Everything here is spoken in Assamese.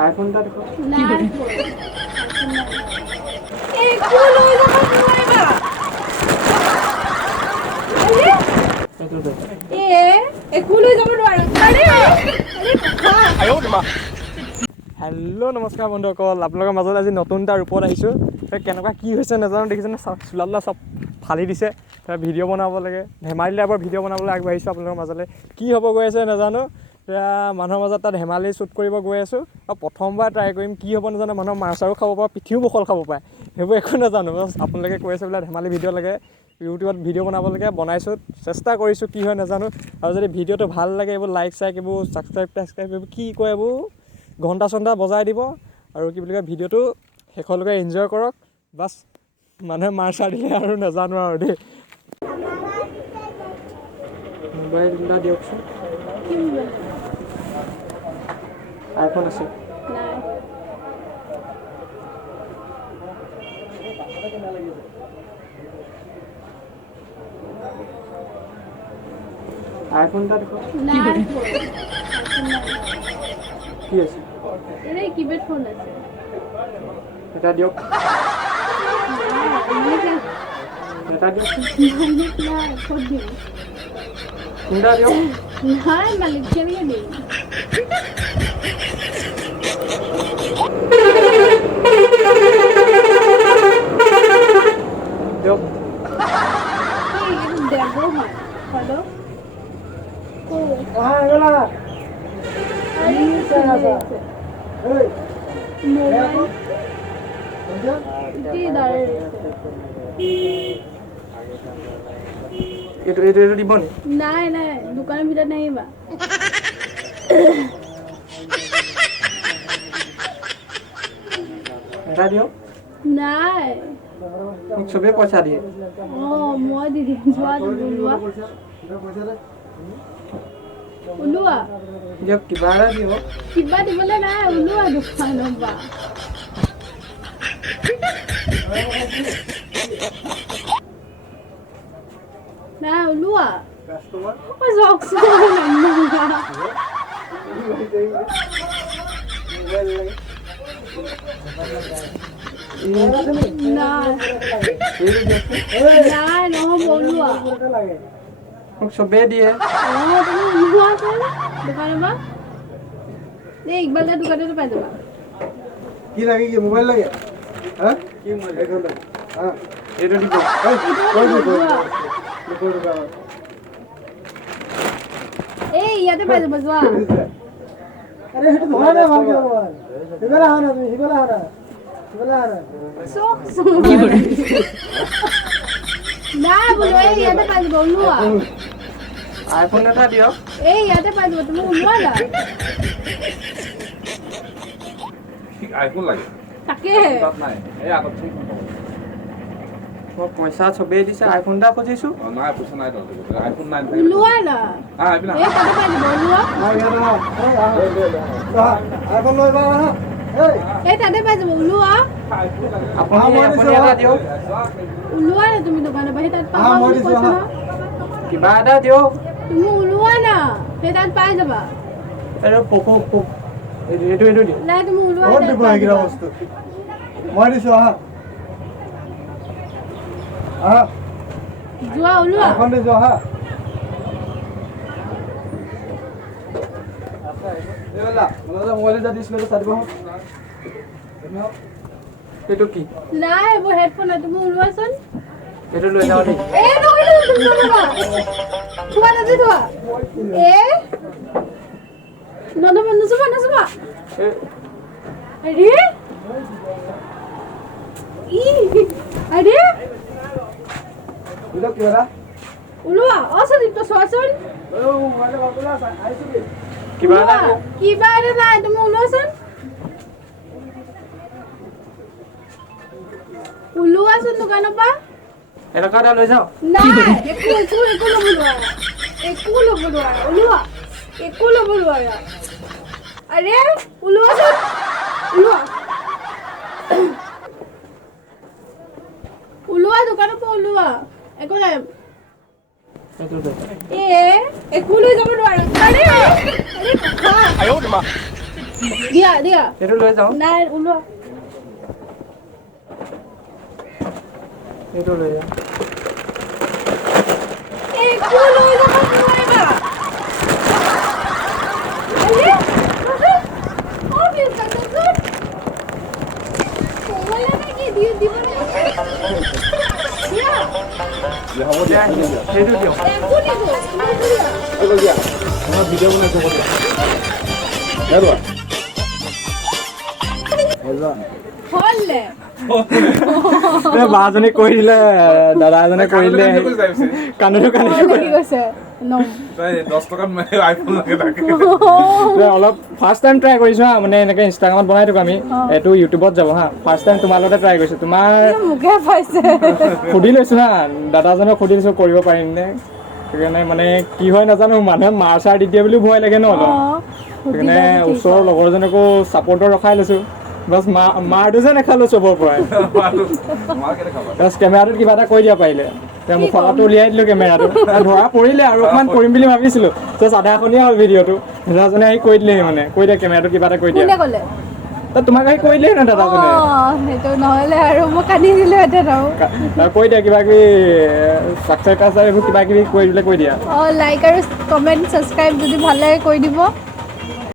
আইফোনটা দেখো হেল্ল' নমস্কাৰ বন্ধুসকল, আপোনালোকৰ মাজত আজি নতুন এটা ৰূপত আহিছোঁ। কেনেকুৱা কি হৈছে নাজানো, দেখিছেনে? চোলা চব ফালি দিছে। ভিডিঅ' বনাব লাগে, ধেমালি টাইপৰ ভিডিঅ' বনাবলৈ আগবাঢ়িছোঁ আপোনালোকৰ মাজলৈ। কি হ'ব গৈ আছে নাজানো। এতিয়া মানুহৰ মাজত তাত ধেমালি শ্বুট কৰিব গৈ আছোঁ আৰু প্ৰথমবাৰ ট্ৰাই কৰিম। কি হ'ব নাজানো, মানুহৰ মাৰ্চাৰো খাব পাৰে, পিঠিও বখল খাব পাৰে, সেইবোৰ একো নাজানো। আপোনালোকে কৈ আছে বোলে ধেমালি ভিডিঅ' লাগে, ইউটিউবত ভিডিঅ' বনাব লাগে, বনাইছোঁ, চেষ্টা কৰিছোঁ, কি হয় নাজানো। আৰু যদি ভিডিঅ'টো ভাল লাগে, এইবোৰ লাইক চাইক, এইবোৰ ছাবস্ক্ৰাইব এইবোৰ কি কয়, এইবোৰ ঘণ্টা চণ্টা বজাই দিব। আৰু কি বুলি কয়, ভিডিঅ'টো শেষলৈকে এনজয় কৰক। বাছ মানুহে মাৰ্চাৰ দিলে আৰু নাজানো আৰু দেই। মোবাইল এটা দিয়কচোন। আইফোন আছে? আইফোনটা দেখো কি আছে? কিপ্যাড ফোন আছে। এটা দিয়ক, এটা দিয়কচোন। কোনটা দিয়ক? নাই মালিক কেনেকে দিম? দিয়ক। দেবো হয়। হ্যালো এইটো দিব নি? নাই নাই, দোকানের ভিতরে নাই বা। এটা দিয়ক। নাই মোক চবেই পইচা দিয়ে। মই দি দিম। যোৱা ওলোৱা ওলোৱা। দিয়ক, কিবা এটা দিয়ক। কিবা দিবলৈ নাই, ওলোৱা দোকানৰ পৰা। নাই ওলোৱা। নাই নহ'ব, ওলোৱা। মোক চবেই দিয়ে। তুমি ওলোৱাচোন দোকানৰ পৰা। এই ইকবালৰ দোকানতে পাই যাবা। কি লাগে? কি মোবাইল লাগে? কি মোবাইল? এইটো দিব। এই ইয়াতে পাই যাবা, যোৱা। আৰে হেতু ধৰা না ভালকে মোবাইল। হিগলা হানা তুমি, হিগলা হানা। হিগলা হানা। নাই বোলো, এই ইয়াতে পাই যাবা, ওলোৱা। আইফোন এটা দিয়ক। এই ইয়াতে পাই যাবা, তুমি ওলোৱা না। আইফোন লাগে তাকে তাত নাই, এই আগত মই পইচা চবেই দিছে, আইফোন এটা খুজিছোঁ। নাই পইচা নাই, আইফোন নাই। ওলোৱা না। এইপিনে এই তাতে পাই যাবা, ওলোৱা। আইফোন লৈ বা হা। এই তাতে পাই যাবা, ওলোৱা। আপুনি এটা দিয়ক। ওলোৱা না তুমি দোকানৰ পৰা, সেই তাত পাবা বুলি কৈছা ন। কিবা এটা দিয়ক। তুমি ওলোৱা না, সেই তাত পাই যাবা। এইটো দিয়ক। নাই তুমি ওলোৱা, বহুত তাত দিব পাই এইকেইটা যাবা। বস্তু। মই দিছোঁ আহা। আহা। যোৱা, ওলোৱা। আইফোন দিছোঁ আহা। মোবাইল এটা দিছিলোঁ, চাই দিব। এইটো কি? নাই এইবোৰ হেডফোন হয়, তুমি ওলোৱাচোন। এইটো লৈ যাওঁ দেই। এই নহয়, তুমি নল'বা। থোৱা নাজি থোৱা। নল'বা, নোচোবা। আৰে আৰে ওলোৱা। সদীপ্ত চোৱাচোন। কিবা এটা দিয়ক। কিবা এটা নাই, তুমি ওলোৱাচোন। ওলোৱাচোন দোকানৰ পৰা। এনেকুৱা এটা লৈ যাওঁ। নাই একো ল'ব নোৱাৰা। ওলোৱা। একো ল'ব নোৱাৰা। আৰে ওলোৱাচোন, ওলোৱা দোকানৰ পৰা, ওলোৱা। একো নাই। একো লৈ যাব নোৱাৰা। দিয়া দিয়া এইটো লৈ যাওঁ নাই ওলোৱা এইটো লৈ যাওঁ একো লৈ যাব নোৱাৰিবা হ'ব দিয়া সেইটো দিয়ক দিয়া মই ভিডিঅ' বনাইছোঁ হ'ব দিয়া হেৰুৱা বাজনী কৈ দিলে দাদা এজনে কৈ দিলে কান্দো তই 10 টকাত আইফোন লাগে তাকে অলপ ফাৰ্ষ্ট টাইম ট্ৰাই কৰিছোঁ হা মানে এনেকৈ ইনষ্টাগ্ৰামত বনাই থাকোঁ আমি এইটো ইউটিউবত যাব হা ফাৰ্ষ্ট টাইম তোমাৰ লগতে ট্ৰাই কৰিছোঁ তোমাৰ মুখে পাইছে সুধি লৈছোঁ হা দাদাজনক সুধি লৈছোঁ কৰিব পাৰিম নে সেইকাৰণে মানে কি হয় নাজানো মানুহে মাৰ চাৰ দি দিয়ে বুলিও ভয় লাগে ন অলপ সেইকাৰণে ওচৰৰ লগৰজনকো ছাপৰ্টত ৰখাই লৈছোঁ বাছ মাৰটো যে নেখালোঁ চবৰ পৰাই বাছ কেমেৰাটোত কিবা এটা কৰি দিয়া পাৰিলে এতিয়া মুখৰ আগতো উলিয়াই দিলোঁ কেমেৰাটো ধৰা পৰিলে আৰু অকণমান কৰিম বুলি ভাবিছিলোঁ জাষ্ট আধাখনীয়া হ'ল ভিডিঅ'টো দাদাজনে আহি কৈ দিলেহি মানে কৈ দিয়ে কেমেৰাটো কিবা এটা কৰি দিয়া কোনে ক'লে তোমাক আহি কৈ দিলেহি ন দাদাজনে সেইটো নহ'লে আৰু মই কান্দি দিলোহেঁতেন আৰু কৈ দিয়া কিবা কিবি চাকচেছ এইবোৰ কিবা কিবি কৰি দিলে কৈ দিয়া লাইক আৰু কমেণ্ট ছাবস্ক্ৰাইব যদি ভাল লাগে কৰি দিব